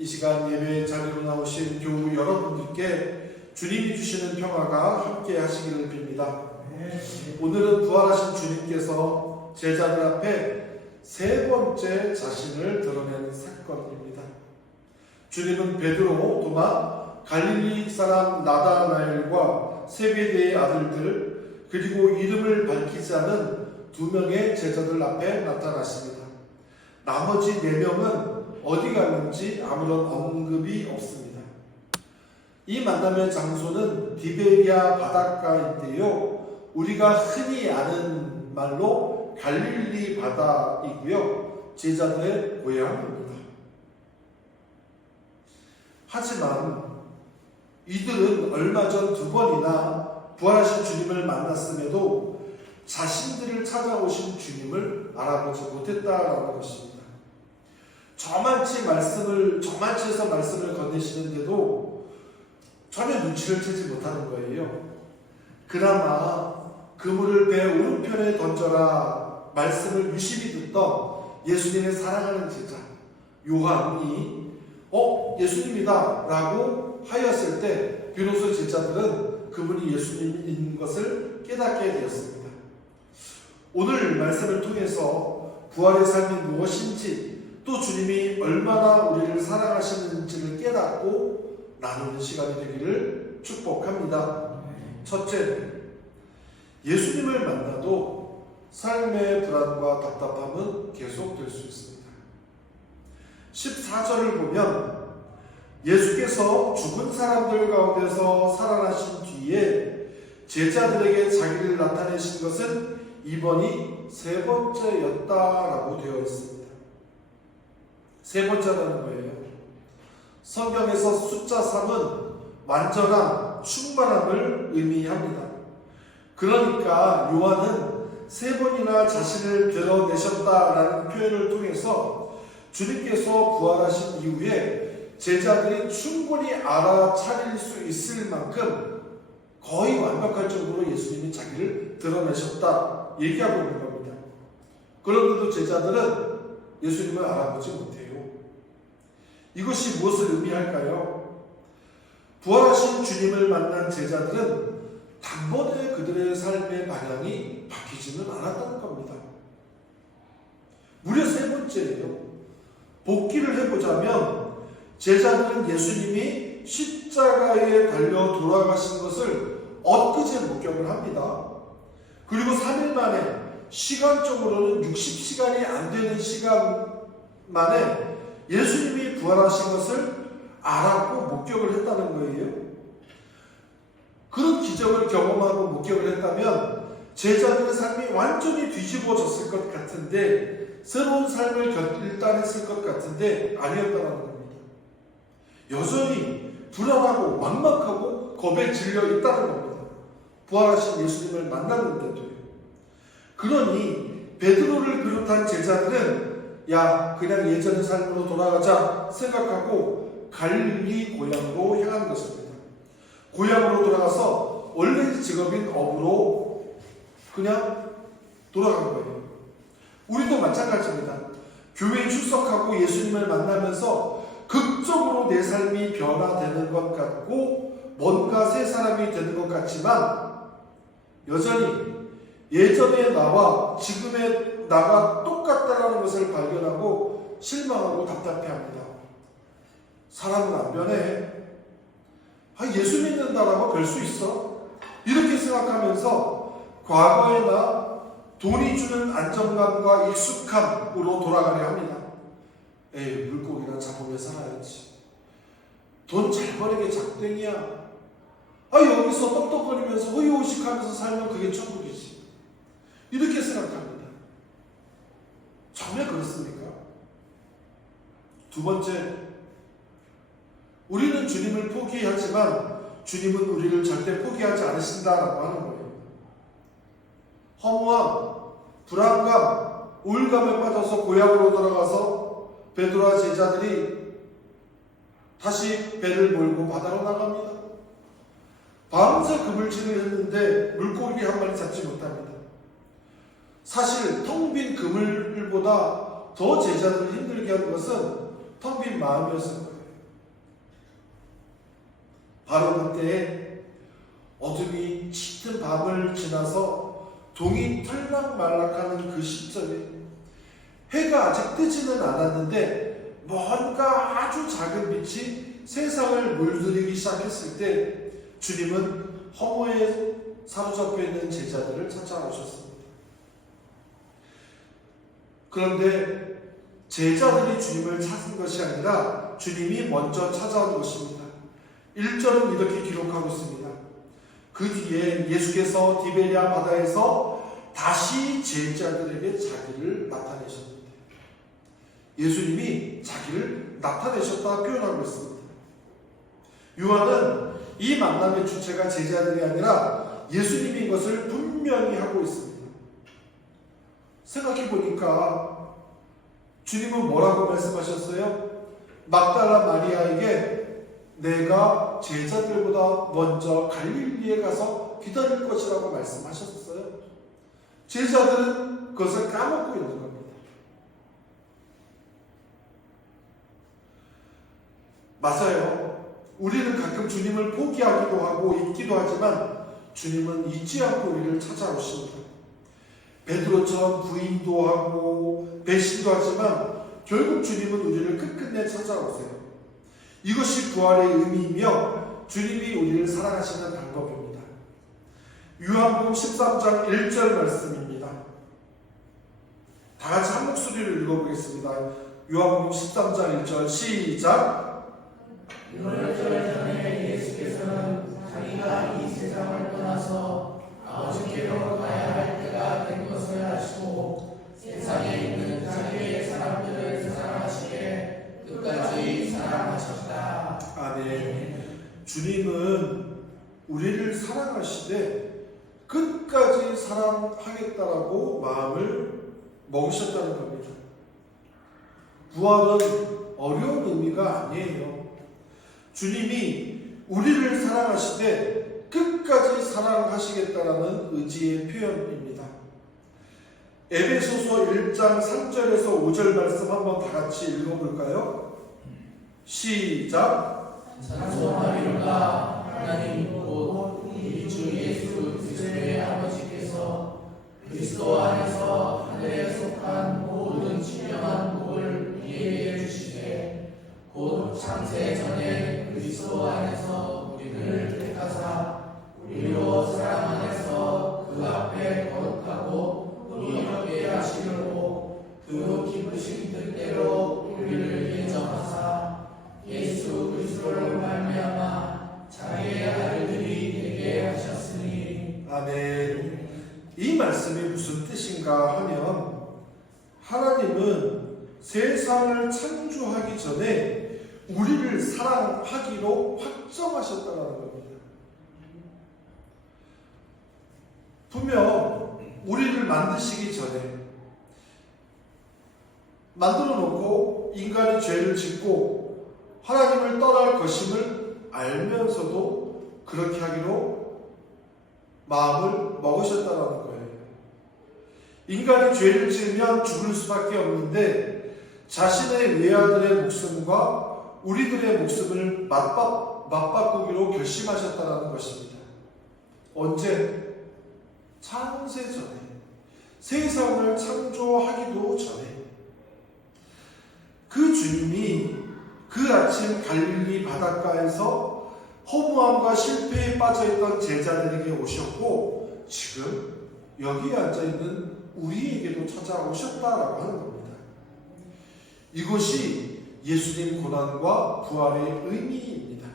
이 시간 예배 자리로 나오신 교우 여러분들께 주님이 주시는 평화가 함께 하시기를 빕니다. 오늘은 부활하신 주님께서 제자들 앞에 세 번째 자신을 드러내는 사건입니다. 주님은 베드로, 도마, 갈릴리 사람 나다나엘과 세베대의 아들들, 그리고 이름을 밝히지 않은 2명의 제자들 앞에 나타나십니다. 나머지 4명은 어디 갔는지 아무런 언급이 없습니다. 이 만남의 장소는 디베리아 바닷가인데요, 우리가 흔히 아는 말로 갈릴리 바다이고요, 제자들의 고향입니다. 하지만 이들은 얼마 전 2번이나 부활하신 주님을 만났음에도 자신들을 찾아오신 주님을 알아보지 못했다라는 것입니다. 저만치에서 말씀을 건네시는데도 전혀 눈치를 채지 못하는 거예요. 그나마 그물을 배 오른편에 던져라 말씀을 유심히 듣던 예수님의 사랑하는 제자 요한이 예수님이다 라고 하였을 때 비로소 제자들은 그분이 예수님인 것을 깨닫게 되었습니다. 오늘 말씀을 통해서 부활의 삶이 무엇인지, 또 주님이 얼마나 우리를 사랑하시는지를 깨닫고 나누는 시간이 되기를 축복합니다. 첫째, 예수님을 만나도 삶의 불안과 답답함은 계속될 수 있습니다. 14절을 보면 예수께서 죽은 사람들 가운데서 살아나신 뒤에 제자들에게 자기를 나타내신 것은 이번이 3번째였다라고 되어 있습니다. 3번째라는 거예요. 성경에서 숫자 3은 완전함, 충만함을 의미합니다. 그러니까 요한은 3번이나 자신을 드러내셨다라는 표현을 통해서 주님께서 부활하신 이후에 제자들이 충분히 알아차릴 수 있을 만큼 거의 완벽할 정도로 예수님이 자기를 드러내셨다 얘기하고 있는 겁니다. 그런데도 제자들은 예수님을 알아보지 못해요. 이것이 무엇을 의미할까요? 부활하신 주님을 만난 제자들은 단번에 그들의 삶의 방향이 바뀌지는 않았다는 겁니다. 무려 3번째예요. 복기를 해보자면 제자들은 예수님이 십자가에 달려 돌아가신 것을 엊그제 목격을 합니다. 그리고 3일 만에, 시간적으로는 60시간이 안 되는 시간 만에 예수님이 부활하신 것을 알았고 목격을 했다는 거예요. 그런 기적을 경험하고 목격을 했다면 제자들의 삶이 완전히 뒤집어졌을 것 같은데, 새로운 삶을 결단했을 것 같은데 아니었다는 겁니다. 여전히 불안하고 막막하고 겁에 질려 있다는 겁니다. 부활하신 예수님을 만났는데도요. 그러니 베드로를 비롯한 제자들은 그냥 예전의 삶으로 돌아가자 생각하고 갈릴리 고향으로 향한 것입니다. 고향으로 돌아가서 원래 직업인 어부로 그냥 돌아간 거예요. 우리도 마찬가지입니다. 교회에 출석하고 예수님을 만나면서 극적으로 내 삶이 변화되는 것 같고 뭔가 새 사람이 되는 것 같지만 여전히 예전의 나와 지금의 나가 똑같다는 것을 발견하고 실망하고 답답해합니다. 사람은 안 변해. 예수 믿는다라고 별 수 있어? 이렇게 생각하면서 과거의 나, 돈이 주는 안정감과 익숙함으로 돌아가려 합니다. 물고기나 잡으며 살아야지. 돈 잘 버는 게 작땡이야. 여기서 떡떡거리면서 허이호식하면서 살면 그게 천국이지. 이렇게 생각합니다. 정말 그렇습니까? 2번째, 우리는 주님을 포기하지만 주님은 우리를 절대 포기하지 않으신다라고 하는 거예요. 허무함, 불안감, 우울감에 빠져서 고향으로 돌아가서 베드로와 제자들이 다시 배를 몰고 바다로 나갑니다. 밤새 그물질을 했는데 물고기 한 마리 잡지 못합니다. 사실 텅 빈 그물보다 더 제자들을 힘들게 하는 것은 텅 빈 마음이었을 거예요. 바로 그때 어둠이 짙은 밤을 지나서 동이 털락말락하는 그 시점에 해가 아직 뜨지는 않았는데 뭔가 아주 작은 빛이 세상을 물들이기 시작했을 때 주님은 허무에 사로잡혀 있는 제자들을 찾아오셨습니다. 그런데 제자들이 주님을 찾은 것이 아니라 주님이 먼저 찾아온 것입니다. 1절은 이렇게 기록하고 있습니다. 그 뒤에 예수께서 디베리아 바다에서 다시 제자들에게 자기를 나타내셨는데, 예수님이 자기를 나타내셨다 표현하고 있습니다. 요한은 이 만남의 주체가 제자들이 아니라 예수님인 것을 분명히 하고 있습니다. 생각해 보니까 주님은 뭐라고 말씀하셨어요? 막달라 마리아에게 내가 제자들보다 먼저 갈릴리에 가서 기다릴 것이라고 말씀하셨어요. 제자들은 그것을 까먹고 있는 겁니다. 맞아요. 우리는 가끔 주님을 포기하기도 하고 잊기도 하지만 주님은 잊지 않고 우리를 찾아오십니다. 베드로처럼 부인도 하고 배신도 하지만 결국 주님은 우리를 끝끝내 찾아오세요. 이것이 부활의 의미이며 주님이 우리를 사랑하시는 방법입니다. 요한복음 13장 1절 말씀입니다. 다 같이 한 목소리를 읽어보겠습니다. 요한복음 13장 1절 시작. 몇 절 전에 예수께서는 자기가 이 세상을 떠나서 아버지께로 가야 할 때가 된 것을 아시고 세상에 있는 자기의 사람들을 사랑하시게 끝까지 사랑하셨다. 아멘. 주님은 우리를 사랑하시되 끝까지 사랑하겠다라고 마음을 먹으셨다는 겁니다. 부활은 어려운 의미가 아니에요. 주님이 우리를 사랑하시되 끝까지 사랑하시겠다라는 의지의 표현입니다. 에베소서 1장 3절에서 5절 말씀 한번 다 같이 읽어볼까요? 시작. 찬송하리로다. 하나님 곧 우리 주 예수 그리스도의 아버지께서 그리스도 안에서 하늘에 속한 모든 진정한 복을 우리에게 주시되 곧 창세 전에 그리스도 안에서 우리를 택하사 우리로 사랑 안에서 그 앞에 거룩하고 의롭게 하시려고 그 기쁘신 뜻대로 우리를 예정하사 예수 그리스도로 말미암아 자기의 아들들이 되게 하셨으니. 아멘. 이 말씀이 무슨 뜻인가 하면 하나님은 세상을 창조하기 전에 우리를 사랑하기로 확정하셨다는 겁니다. 분명 우리를 만드시기 전에 만들어 놓고 인간이 죄를 짓고 하나님을 떠날 것임을 알면서도 그렇게 하기로 마음을 먹으셨다는 거예요. 인간이 죄를 지으면 죽을 수밖에 없는데 자신의 외아들의 목숨과 우리들의 목숨을 맞바꾸기로 결심하셨다는 것입니다. 언제? 창세 전에, 세상을 창조하기도 전에 그 주님이 그 아침 갈릴리 바닷가에서 허무함과 실패에 빠져있던 제자들에게 오셨고 지금 여기에 앉아있는 우리에게도 찾아오셨다라고 하는 겁니다. 이것이 예수님 고난과 부활의 의미입니다.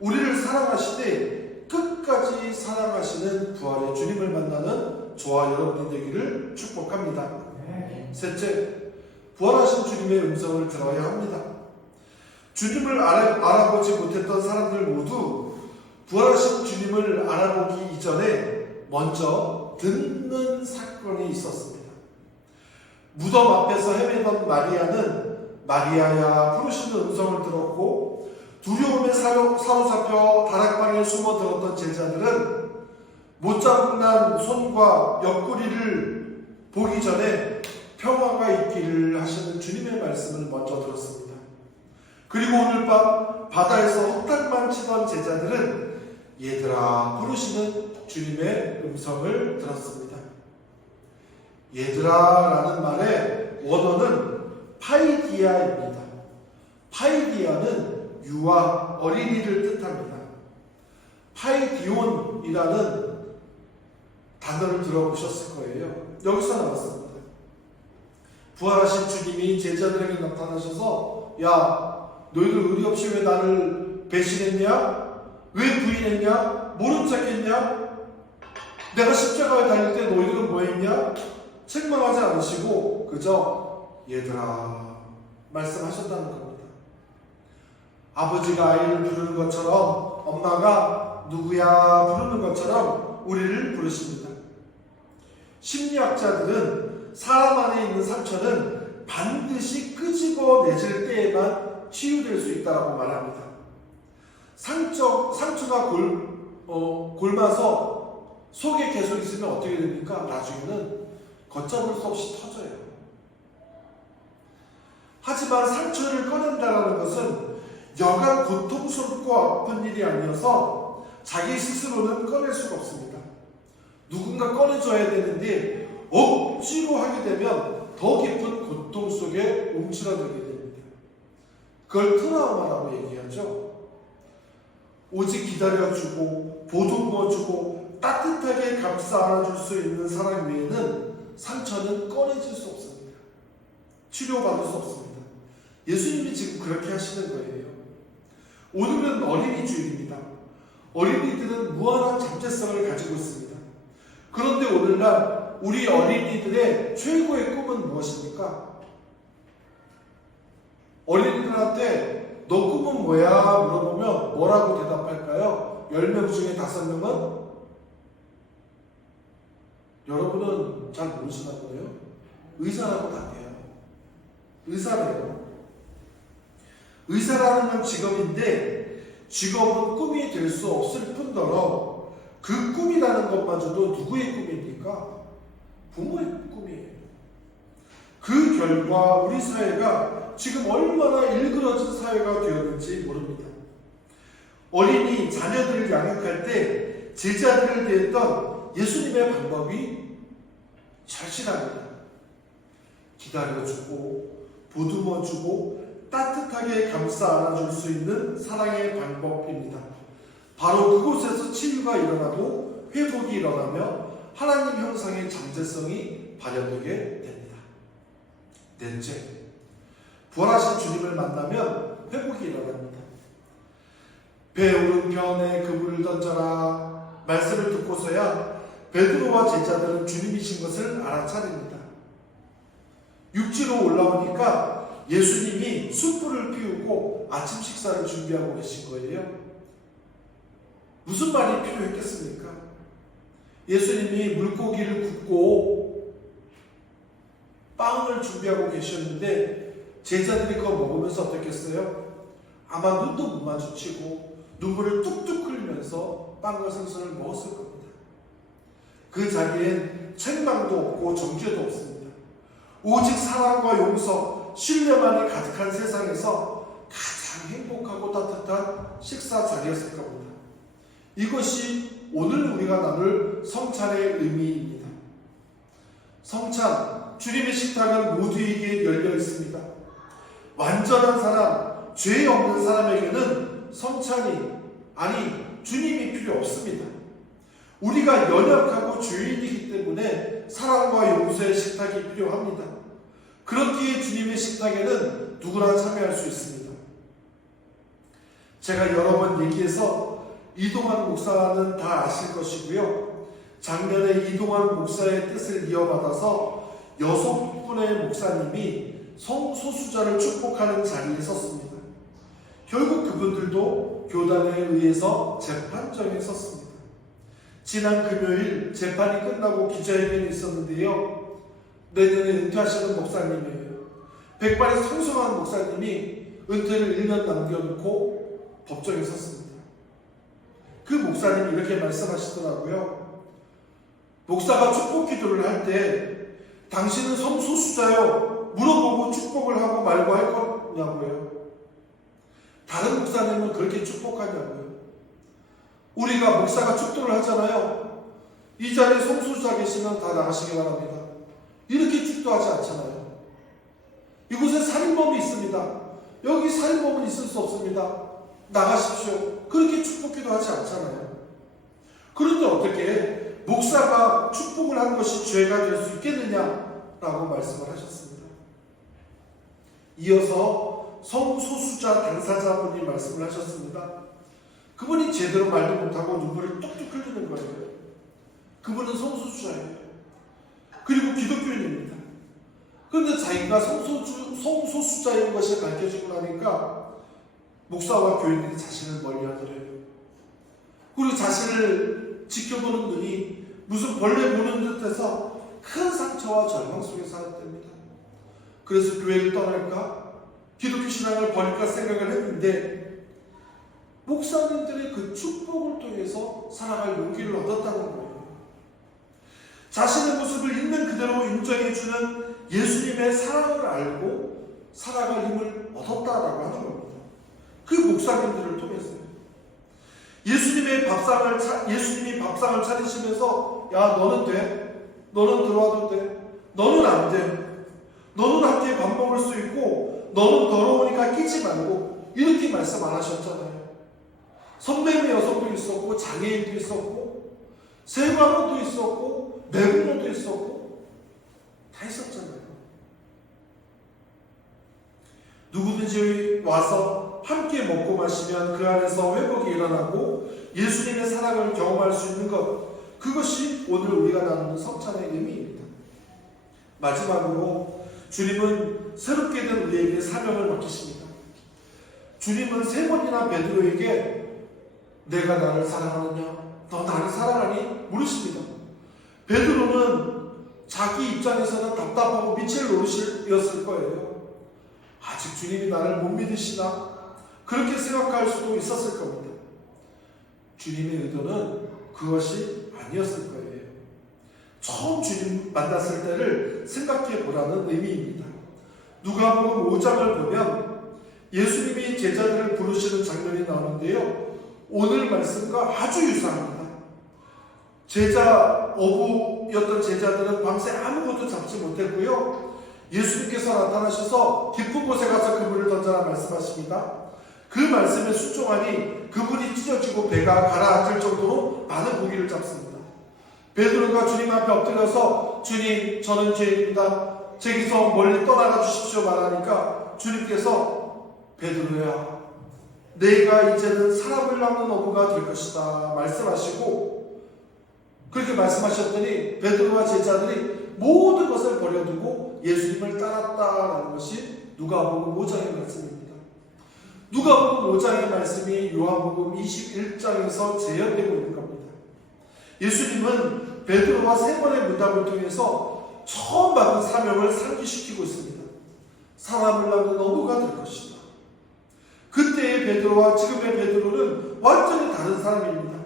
우리를 사랑하시되 끝까지 사랑하시는 부활의 주님을 만나는 저와 여러분이 되기를 축복합니다. 셋째, 부활하신 주님의 음성을 들어야 합니다. 주님을 알아보지 못했던 사람들 모두 부활하신 주님을 알아보기 이전에 먼저 듣는 사건이 있었습니다. 무덤 앞에서 헤매던 마리아는 마리아야 부르시는 음성을 들었고 두려움에 사로잡혀 다락방에 숨어 들었던 제자들은 못장난 손과 옆구리를 보기 전에 평화가 있기를 하시는 주님의 말씀을 먼저 들었습니다. 그리고 오늘 밤 바다에서 헛당만 치던 제자들은 얘들아 부르시는 주님의 음성을 들었습니다. 얘들아라는 말의 원어는 파이디아입니다. 파이디아는 유아, 어린이를 뜻합니다. 파이디온이라는 단어를 들어보셨을 거예요. 여기서 나왔습니다. 부활하신 주님이 제자들에게 나타나셔서 야, 너희들 의리 없이 왜 나를 배신했냐? 왜 부인했냐? 모른 척했냐? 내가 십자가에 달릴 때 너희들은 뭐 했냐? 책망하지 않으시고 그저 얘들아 말씀하셨다는 겁니다. 아버지가 아이를 부르는 것처럼 엄마가 누구야 부르는 것처럼 우리를 부르십니다. 심리학자들은 사람 안에 있는 상처는 반드시 끄집어내질 때에만 치유될 수 있다고 말합니다. 상처가 골마서 속에 계속 있으면 어떻게 됩니까? 나중에는 걷잡을 수 없이 터져요. 하지만 상처를 꺼낸다는 것은 여간 고통스럽고 아픈 일이 아니어서 자기 스스로는 꺼낼 수가 없습니다. 누군가 꺼내줘야 되는데 억지로 하게 되면 더 깊은 고통 속에 움츠러들게 됩니다. 그걸 트라우마라고 얘기하죠. 오직 기다려주고 보듬어주고 따뜻하게 감싸 안아줄 수 있는 사람 외에는 상처는 꺼내질 수 없습니다. 치료받을 수 없습니다. 예수님이 지금 그렇게 하시는 거예요. 오늘은 어린이 주일입니다. 어린이들은 무한한 잠재성을 가지고 있습니다. 그런데 오늘날 우리 어린이들의 최고의 꿈은 무엇입니까? 어린이들한테 너 꿈은 뭐야? 물어보면 뭐라고 대답할까요? 10명 중에 5명은? 여러분은 잘 모르시나 보네요. 의사라고 답해요. 의사래요. 의사라는 건 직업인데 직업은 꿈이 될 수 없을 뿐더러 그 꿈이라는 것마저도 누구의 꿈입니까? 부모의 꿈이에요. 그 결과 우리 사회가 지금 얼마나 일그러진 사회가 되었는지 모릅니다. 어린이 자녀들을 양육할 때 제자들을 대했던 예수님의 방법이 절실합니다. 기다려주고 보듬어주고 따뜻하게 감싸 안아줄 수 있는 사랑의 방법입니다. 바로 그곳에서 치유가 일어나고 회복이 일어나며 하나님 형상의 잠재성이 발현되게 됩니다. 넷째, 부활하신 주님을 만나면 회복이 일어납니다. 배 오른편에 그물을 던져라 말씀을 듣고서야 베드로와 제자들은 주님이신 것을 알아차립니다. 육지로 올라오니까 예수님이 숯불을 피우고 아침 식사를 준비하고 계신 거예요. 무슨 말이 필요했겠습니까? 예수님이 물고기를 굽고 빵을 준비하고 계셨는데 제자들이 그거 먹으면서 어떻겠어요? 아마 눈도 못 마주치고 눈물을 뚝뚝 흘리면서 빵과 생선을 먹었을 겁니다. 그 자리엔 책망도 없고 정죄도 없습니다. 오직 사랑과 용서, 신뢰만이 가득한 세상에서 가장 행복하고 따뜻한 식사 자리였을 겁니다. 이것이 오늘 우리가 나눌 성찬의 의미입니다. 성찬, 주님의 식탁은 모두에게 열려 있습니다. 완전한 사람, 죄 없는 사람에게는 성찬이, 아니 주님이 필요 없습니다. 우리가 연약하고 죄인이기 때문에 사랑과 용서의 식탁이 필요합니다. 그렇기에 주님의 식탁에는 누구나 참여할 수 있습니다. 제가 여러 번 얘기해서 이동환 목사는 다 아실 것이고요. 작년에 이동환 목사의 뜻을 이어받아서 6분의 목사님이 성소수자를 축복하는 자리에 섰습니다. 결국 그분들도 교단에 의해서 재판정에 섰습니다. 지난 금요일 재판이 끝나고 기자회견이 있었는데요. 내년에 은퇴하시는 목사님이에요. 백발이 성성한 목사님이 은퇴를 1년 남겨놓고 법정에 섰습니다. 그 목사님이 이렇게 말씀하시더라고요. 목사가 축복 기도를 할 때 당신은 성소수자요 물어보고 축복을 하고 말고 할 거냐고요. 다른 목사님은 그렇게 축복하냐고요. 우리가 목사가 축도를 하잖아요. 이 자리에 성소수자 계시면 다 나가시기 바랍니다. 이렇게 축도하지 않잖아요. 이곳에 살인범이 있습니다. 여기 살인범은 있을 수 없습니다. 나가십시오. 그렇게 축복기도 하지 않잖아요. 그런데 어떻게 목사가 축복을 한 것이 죄가 될 수 있겠느냐라고 말씀을 하셨습니다. 이어서 성소수자 당사자분이 말씀을 하셨습니다. 그분이 제대로 말도 못하고 눈물을 뚝뚝 흘리는 거예요. 그분은 성소수자예요. 그리고 기독교인입니다. 그런데 자기가 성소수자인 것이 밝혀지고 나니까 목사와 교인들이 자신을 멀리하더래요. 그리고 자신을 지켜보는 눈이 무슨 벌레 보는 듯해서 큰 상처와 절망 속에 살았답니다. 그래서 교회를 떠날까? 기독교 신앙을 버릴까 생각을 했는데 목사님들의 그 축복을 통해서 살아갈 용기를 얻었다는 거예요. 자신의 모습을 있는 그대로 인정해주는 예수님의 사랑을 알고 살아갈 힘을 얻었다라고 하는 겁니다. 그 목사님들을 통해서요. 예수님이 밥상을 차리시면서 야 너는 돼, 너는 들어와도 돼, 너는 안 돼, 너는 함께 밥 먹을 수 있고 너는 더러우니까 끼지 말고 이렇게 말씀 안 하셨잖아요. 선배의 여성도 있었고 장애인도 있었고 세관원도 있었고 매국노도 있었고 다 있었잖아요. 누구든지 와서 함께 먹고 마시면 그 안에서 회복이 일어나고 예수님의 사랑을 경험할 수 있는 것, 그것이 오늘 우리가 나누는 성찬의 의미입니다. 마지막으로 주님은 새롭게 된 우리에게 사명을 맡기십니다. 주님은 세 번이나 베드로에게 내가 나를 사랑하느냐? 너 나를 사랑하니? 물으십니다. 베드로는 자기 입장에서는 답답하고 미칠 노릇이었을 거예요. 아직 주님이 나를 못 믿으시나? 그렇게 생각할 수도 있었을 겁니다. 주님의 의도는 그것이 아니었을 거예요. 처음 주님 만났을 때를 생각해 보라는 의미입니다. 누가복음 5장을 보면 예수님이 제자들을 부르시는 장면이 나오는데요. 오늘 말씀과 아주 유사합니다. 어부였던 제자들은 밤새 아무것도 잡지 못했고요. 예수님께서 나타나셔서 깊은 곳에 가서 그물을 던져라 말씀하십니다. 그 말씀에 순종하니 그물이 찢어지고 배가 가라앉을 정도로 많은 고기를 잡습니다. 베드로가 주님 앞에 엎드려서 주님 저는 죄인입니다. 제기서 멀리 떠나가 주십시오 말하니까 주님께서 베드로야 내가 이제는 사람을 낚는 어부가 될 것이다 말씀하시고 그렇게 말씀하셨더니 베드로와 제자들이 모든 것을 버려두고 예수님을 따랐다라는 것이 누가복음 5장의 말씀입니다. 누가복음 5장의 말씀이 요한복음 21장에서 재현되고 있는 겁니다. 예수님은 베드로와 세 번의 문답을 통해서 처음 받은 사명을 상기시키고 있습니다. 사람을 낚는 어부가 될 것이다. 그때의 베드로와 지금의 베드로는 완전히 다른 사람입니다.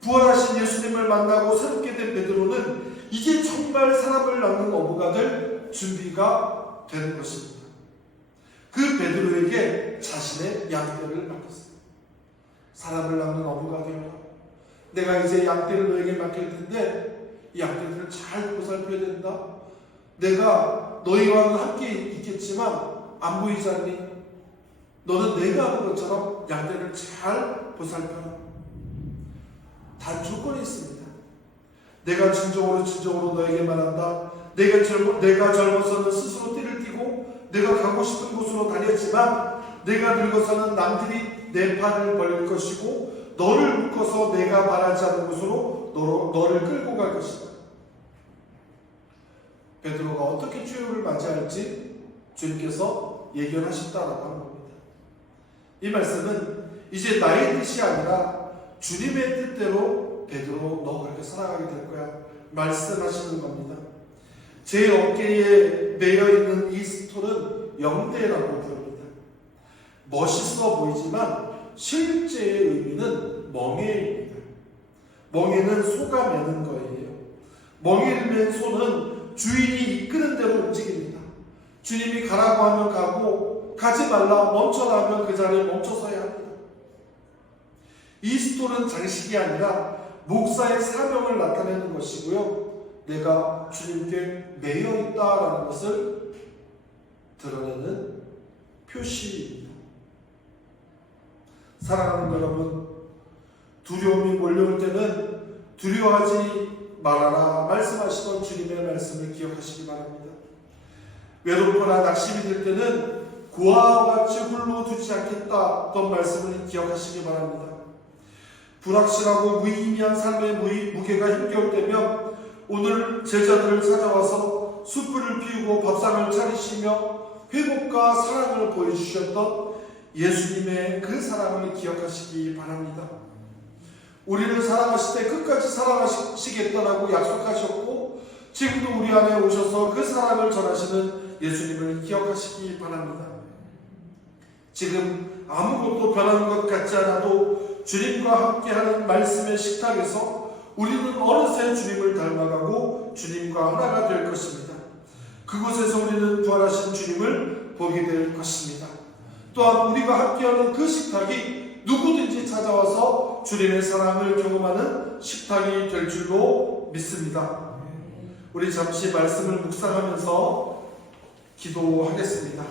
부활하신 예수님을 만나고 새롭게 된 베드로는 이제 정말 사람을 낚는 어부가 될 준비가 되는 것입니다. 그 베드로에게 자신의 양떼를 맡겼습니다. 사람을 낚는 어부가 되어라. 내가 이제 양떼를 너에게 맡길 텐데 이 양떼들을 잘 보살펴야 된다. 내가 너희와는 함께 있겠지만 안 보이지 않니? 너는 내가 하는 것처럼 양떼를 잘 보살펴라. 단 조건이 있습니다. 내가 진정으로 너에게 말한다. 내가 젊어서는 스스로 띠를 띠고 내가 가고 싶은 곳으로 다녔지만 내가 늙어서는 남들이 내 팔을 벌릴 것이고 너를 묶어서 내가 바라지 않는 곳으로 너를 끌고 갈 것이다. 베드로가 어떻게 최후를 맞이할지 주님께서 예견하셨다라고 하는 겁니다. 이 말씀은 이제 나의 뜻이 아니라 주님의 뜻대로 베드로 너 그렇게 살아가게 될 거야 말씀하시는 겁니다. 제 어깨에 매여있는 이 스톨은 영대라고 부릅니다. 멋있어 보이지만 실제의 의미는 멍에입니다. 멍에는 소가 매는 거예요. 멍에를 맨 소는 주인이 이끄는 대로 움직입니다. 주님이 가라고 하면 가고 가지 말라 멈춰라면 그 자리에 멈춰서야 합니다. 이 스톨은 장식이 아니라 목사의 사명을 나타내는 것이고요. 내가 주님께 매여 있다라는 것을 드러내는 표시입니다. 사랑하는 여러분, 두려움이 몰려올 때는 두려워하지 말아라 말씀하시던 주님의 말씀을 기억하시기 바랍니다. 외롭거나 낙심이 될 때는 고아와 같이 홀로 두지 않겠다 어떤 말씀을 기억하시기 바랍니다. 불확실하고 무의미한 삶의 무게가 힘겨울 때면 오늘 제자들을 찾아와서 숯불을 피우고 밥상을 차리시며 회복과 사랑을 보여주셨던 예수님의 그 사랑을 기억하시기 바랍니다. 우리를 사랑하실 때 끝까지 사랑하시겠다라고 약속하셨고 지금도 우리 안에 오셔서 그 사랑을 전하시는 예수님을 기억하시기 바랍니다. 지금 아무것도 변한 것 같지 않아도 주님과 함께하는 말씀의 식탁에서 우리는 어느새 주님을 닮아가고 주님과 하나가 될 것입니다. 그곳에서 우리는 부활하신 주님을 보게 될 것입니다. 또한 우리가 함께하는 그 식탁이 누구든지 찾아와서 주님의 사랑을 경험하는 식탁이 될 줄로 믿습니다. 우리 잠시 말씀을 묵상하면서 기도하겠습니다.